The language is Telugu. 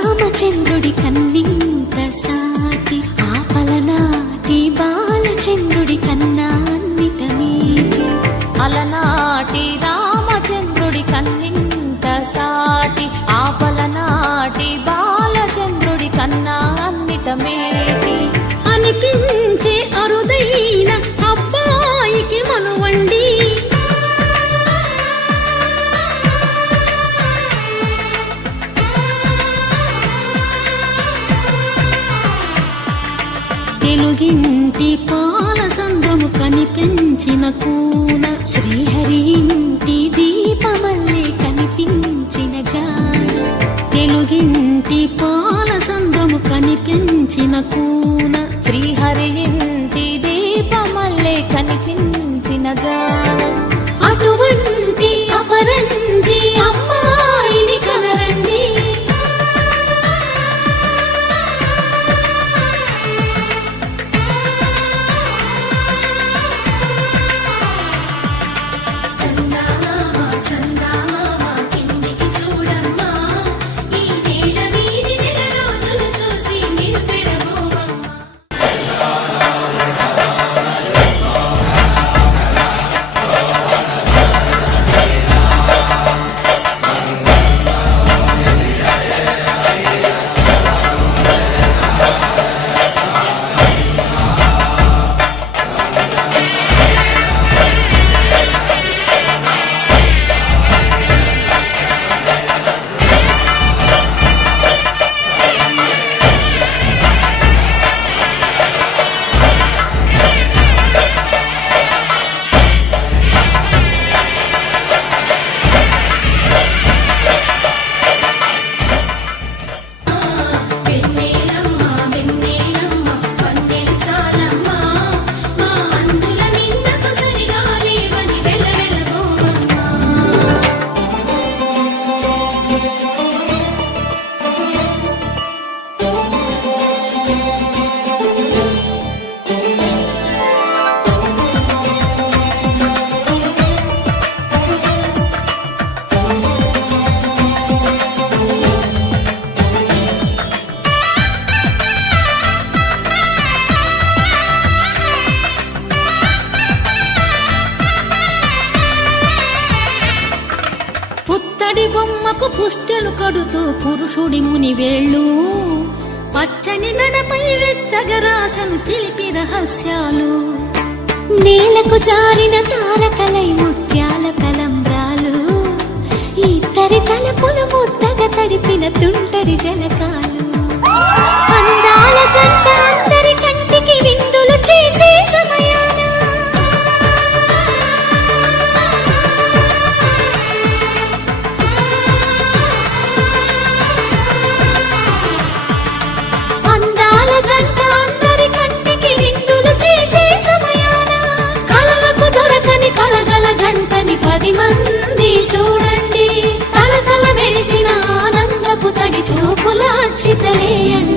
రామచంద్రుడి కన్నింత సాటి ఆపలనాటి బాలచంద్రుడి కన్నా అన్నిట మీటి అలనాటి రామచంద్రుడి కన్నింత సాటి ఆపలనాటి బాలచంద్రుడి కన్నా అన్నిట మేటి అనిపించే అరుదైన అబ్బాయికి మనువండి తెలుగింటి పాలసంద్రము కనిపించిన కూన శ్రీహరి ఇంటి దీపమల్లే కనిపించిన జాడ తెలుగింటి పాలసంద్రము కనిపించిన కూన శ్రీహరి ఇంటి దీపమల్లే కనిపించిన జాడ అటువంటి అపరంజి అమ్మాయిని కనరండి బొమ్మకు పుస్తెలు కడుతూ పురుషుడి ముని వేళ్ళు పచ్చని నడపై వెచ్చగరాసను చిలిపి రహస్యాలు నేలకు జారిన తారకలై ముత్యాల తలంబ్రాలు ఇద్దరి తలపులు ముద్దగా తడిపిన తుంటరి జలకాలు అందాల జంట అందరి కంటికి విందులు చేసే సమయాన పది మంది చూడండి తల తల మెరిసిన ఆనందపు తడి చూపుల అక్షితలేయండి